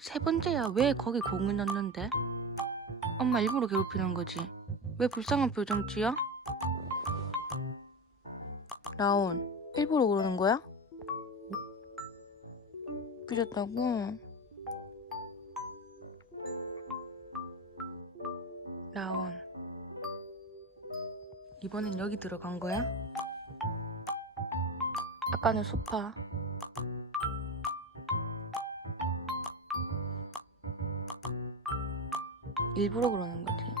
세 번째야 왜 거기 공을 넣는데? 엄마 일부러 괴롭히는 거지. 왜 불쌍한 표정 지어? 라온, 일부러 그러는 거야? 삐졌다고? 라온, 이번엔 여기 들어간 거야? 아까는 소파. 일부러 그러는 거지.